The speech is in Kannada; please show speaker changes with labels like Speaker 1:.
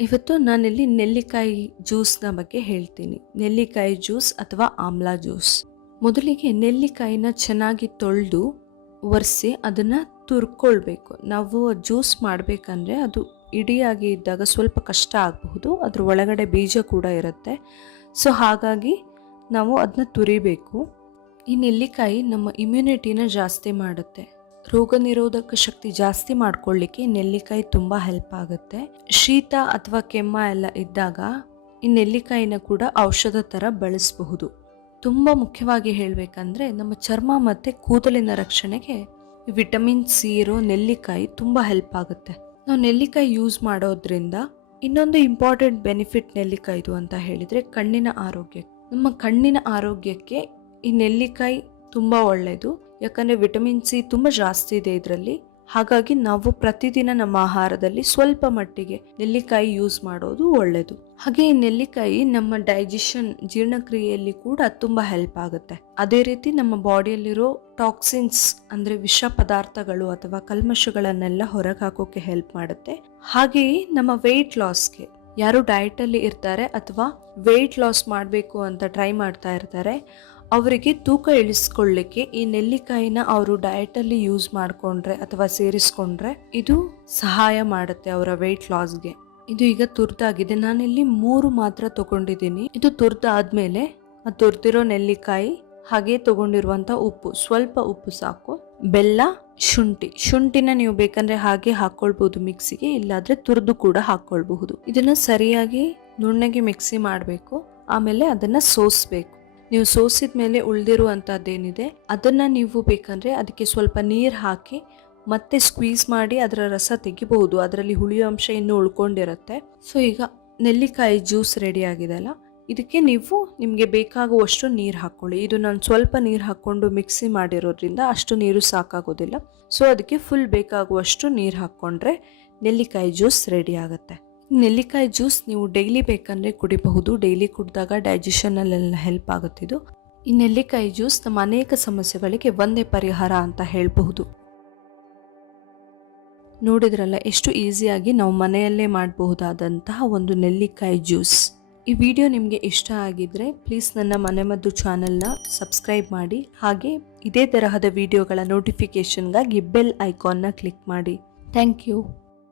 Speaker 1: ಇವತ್ತು ನಾನಿಲ್ಲಿ ನೆಲ್ಲಿಕಾಯಿ ಜ್ಯೂಸ್ನ ಬಗ್ಗೆ ಹೇಳ್ತೀನಿ. ನೆಲ್ಲಿಕಾಯಿ ಜ್ಯೂಸ್ ಅಥವಾ ಆಮ್ಲಾ ಜ್ಯೂಸ್. ಮೊದಲಿಗೆ ನೆಲ್ಲಿಕಾಯಿನ ಚೆನ್ನಾಗಿ ತೊಳೆದು ಒರೆಸಿ ಅದನ್ನು ತುರ್ಕೊಳ್ಬೇಕು. ನಾವು ಜ್ಯೂಸ್ ಮಾಡಬೇಕಂದ್ರೆ ಅದು ಇಡಿಯಾಗಿ ಇದ್ದಾಗ ಸ್ವಲ್ಪ ಕಷ್ಟ ಆಗಬಹುದು. ಅದ್ರ ಒಳಗಡೆ ಬೀಜ ಕೂಡ ಇರುತ್ತೆ. ಸೊ ಹಾಗಾಗಿ ನಾವು ಅದನ್ನ ತುರಿಬೇಕು. ಈ ನೆಲ್ಲಿಕಾಯಿ ನಮ್ಮ ಇಮ್ಯುನಿಟಿನ ಜಾಸ್ತಿ ಮಾಡುತ್ತೆ. ರೋಗ ನಿರೋಧಕ ಶಕ್ತಿ ಜಾಸ್ತಿ ಮಾಡ್ಕೊಳ್ಳಿಕ್ಕೆ ನೆಲ್ಲಿಕಾಯಿ ತುಂಬ ಹೆಲ್ಪ್ ಆಗುತ್ತೆ. ಶೀತ ಅಥವಾ ಕೆಮ್ಮ ಎಲ್ಲ ಇದ್ದಾಗ ಈ ನೆಲ್ಲಿಕಾಯಿನ ಕೂಡ ಔಷಧ ಥರ ಬಳಸಬಹುದು. ತುಂಬ ಮುಖ್ಯವಾಗಿ ಹೇಳಬೇಕಂದ್ರೆ ನಮ್ಮ ಚರ್ಮ ಮತ್ತು ಕೂದಲಿನ ರಕ್ಷಣೆಗೆ ವಿಟಮಿನ್ ಸಿ ಇರೋ ನೆಲ್ಲಿಕಾಯಿ ತುಂಬ ಹೆಲ್ಪ್ ಆಗುತ್ತೆ. ನಾವು ನೆಲ್ಲಿಕಾಯಿ ಯೂಸ್ ಮಾಡೋದ್ರಿಂದ ಇನ್ನೊಂದು ಇಂಪಾರ್ಟೆಂಟ್ ಬೆನಿಫಿಟ್ ನೆಲ್ಲಿಕಾಯಿದು ಅಂತ ಹೇಳಿದರೆ ಕಣ್ಣಿನ ಆರೋಗ್ಯ. ನಮ್ಮ ಕಣ್ಣಿನ ಆರೋಗ್ಯಕ್ಕೆ ಈ ನೆಲ್ಲಿಕಾಯಿ ತುಂಬ ಒಳ್ಳೆಯದು ಯಾಕಂದರೆ ವಿಟಮಿನ್ ಸಿ ತುಂಬ ಜಾಸ್ತಿ ಇದೆ ಇದರಲ್ಲಿ. ಹಾಗಾಗಿ ನಾವು ಪ್ರತಿದಿನ ನಮ್ಮ ಆಹಾರದಲ್ಲಿ ಸ್ವಲ್ಪ ಮಟ್ಟಿಗೆ ನೆಲ್ಲಿಕಾಯಿ ಯೂಸ್ ಮಾಡೋದು ಒಳ್ಳೆಯದು ಹಾಗೆ ಈ ನೆಲ್ಲಿಕಾಯಿ ನಮ್ಮ ಡೈಜೆಷನ್ ಜೀರ್ಣಕ್ರಿಯೆಯಲ್ಲಿ ಕೂಡ ತುಂಬ ಹೆಲ್ಪ್ ಆಗುತ್ತೆ. ಅದೇ ರೀತಿ ನಮ್ಮ ಬಾಡಿಯಲ್ಲಿರೋ ಟಾಕ್ಸಿನ್ಸ್ ಅಂದರೆ ವಿಷ ಪದಾರ್ಥಗಳು ಅಥವಾ ಕಲ್ಮಶಗಳನ್ನೆಲ್ಲ ಹೊರಗೆ ಹಾಕೋಕೆ ಹೆಲ್ಪ್ ಮಾಡುತ್ತೆ. ಹಾಗೆಯೇ ನಮ್ಮ ವೆಯ್ಟ್ ಲಾಸ್ಗೆ ಯಾರು ಡಯಟಲ್ಲಿ ಇರ್ತಾರೆ ಅಥವಾ ವೆಯ್ಟ್ ಲಾಸ್ ಮಾಡಬೇಕು ಅಂತ ಟ್ರೈ ಮಾಡ್ತಾ ಇರ್ತಾರೆ ಅವರಿಗೆ ತೂಕ ಇಳಿಸ್ಕೊಳ್ಳಿಕ್ಕೆ ಈ ನೆಲ್ಲಿಕಾಯಿನ ಅವರು ಡಯಟಲ್ಲಿ ಯೂಸ್ ಮಾಡಿಕೊಂಡ್ರೆ ಅಥವಾ ಸೇರಿಸ್ಕೊಂಡ್ರೆ ಇದು ಸಹಾಯ ಮಾಡುತ್ತೆ ಅವರ ವೆಯ್ಟ್ ಲಾಸ್ಗೆ ಇದು ಈಗ ತುರ್ದಾಗಿದೆ ನಾನಿಲ್ಲಿ ಮೂರು ಮಾತ್ರ ತಗೊಂಡಿದ್ದೀನಿ. ಇದು ತುರ್ದಾದ್ಮೇಲೆ ಆ ತುರ್ತಿರೋ ನೆಲ್ಲಿಕಾಯಿ ಹಾಗೆ ತಗೊಂಡಿರುವಂತ ಉಪ್ಪು. ಸ್ವಲ್ಪ ಉಪ್ಪು ಸಾಕು. ಬೆಲ್ಲ, ಶುಂಠಿ. ಶುಂಠಿನ ನೀವು ಬೇಕಂದ್ರೆ ಹಾಗೆ ಹಾಕೊಳ್ಬಹುದು ಮಿಕ್ಸಿಗೆ, ಇಲ್ಲಾದ್ರೆ ತುರ್ದು ಕೂಡ ಹಾಕೊಳ್ಬಹುದು. ಇದನ್ನ ಸರಿಯಾಗಿ ನುಣ್ಣಗೆ ಮಿಕ್ಸಿ ಮಾಡಬೇಕು. ಆಮೇಲೆ ಅದನ್ನ ಸೋಸ್ಬೇಕು. ನೀವು ಸೋಸಿದ ಮೇಲೆ ಉಳಿದಿರುವಂಥದ್ದೇನಿದೆ ಅದನ್ನು ನೀವು ಬೇಕಂದರೆ ಅದಕ್ಕೆ ಸ್ವಲ್ಪ ನೀರು ಹಾಕಿ ಮತ್ತೆ ಸ್ಕ್ವೀಸ್ ಮಾಡಿ ಅದರ ರಸ ತೆಗಿಬಹುದು. ಅದರಲ್ಲಿ ಹುಳಿಯ ಅಂಶ ಇನ್ನೂ ಉಳ್ಕೊಂಡಿರುತ್ತೆ. ಸೊ ಈಗ ನೆಲ್ಲಿಕಾಯಿ ಜ್ಯೂಸ್ ರೆಡಿ ಆಗಿದೆಲ್ಲ ಇದಕ್ಕೆ ನೀವು ನಿಮಗೆ ಬೇಕಾಗುವಷ್ಟು ನೀರು ಹಾಕ್ಕೊಳ್ಳಿ ಇದು ನಾನು ಸ್ವಲ್ಪ ನೀರು ಹಾಕ್ಕೊಂಡು ಮಿಕ್ಸಿ ಮಾಡಿರೋದ್ರಿಂದ ಅಷ್ಟು ನೀರು ಸಾಕಾಗೋದಿಲ್ಲ. ಸೊ ಅದಕ್ಕೆ ಫುಲ್ ಬೇಕಾಗುವಷ್ಟು ನೀರು ಹಾಕ್ಕೊಂಡ್ರೆ ನೆಲ್ಲಿಕಾಯಿ ಜ್ಯೂಸ್ ರೆಡಿ ಆಗುತ್ತೆ. ನೆಲ್ಲಿಕಾಯಿ ಜ್ಯೂಸ್ ನೀವು ಡೈಲಿ ಬೇಕಂದರೆ ಕುಡಿಬಹುದು. ಡೈಲಿ ಕುಡಿದಾಗ ಡೈಜೆಷನಲ್ಲೆಲ್ಲ ಹೆಲ್ಪ್ ಆಗುತ್ತಿದ್ದು ಈ ನೆಲ್ಲಿಕಾಯಿ ಜ್ಯೂಸ್ ನಮ್ಮ ಅನೇಕ ಸಮಸ್ಯೆಗಳಿಗೆ ಒಂದೇ ಪರಿಹಾರ ಅಂತ ಹೇಳಬಹುದು. ನೋಡಿದ್ರಲ್ಲ, ಎಷ್ಟು ಈಸಿಯಾಗಿ ನಾವು ಮನೆಯಲ್ಲೇ ಮಾಡಬಹುದಾದಂತಹ ಒಂದು ನೆಲ್ಲಿಕಾಯಿ ಜ್ಯೂಸ್. ಈ ವಿಡಿಯೋ ನಿಮಗೆ ಇಷ್ಟ ಆಗಿದ್ರೆ ಪ್ಲೀಸ್ ನನ್ನ ಮನೆಮದ್ದು ಚಾನೆಲ್ನ ಸಬ್ಸ್ಕ್ರೈಬ್ ಮಾಡಿ, ಹಾಗೆ ಇದೇ ತರಹದ ವಿಡಿಯೋಗಳ ನೋಟಿಫಿಕೇಷನ್ಗಾಗಿ ಬೆಲ್ ಐಕಾನ್ನ ಕ್ಲಿಕ್ ಮಾಡಿ. Thank you.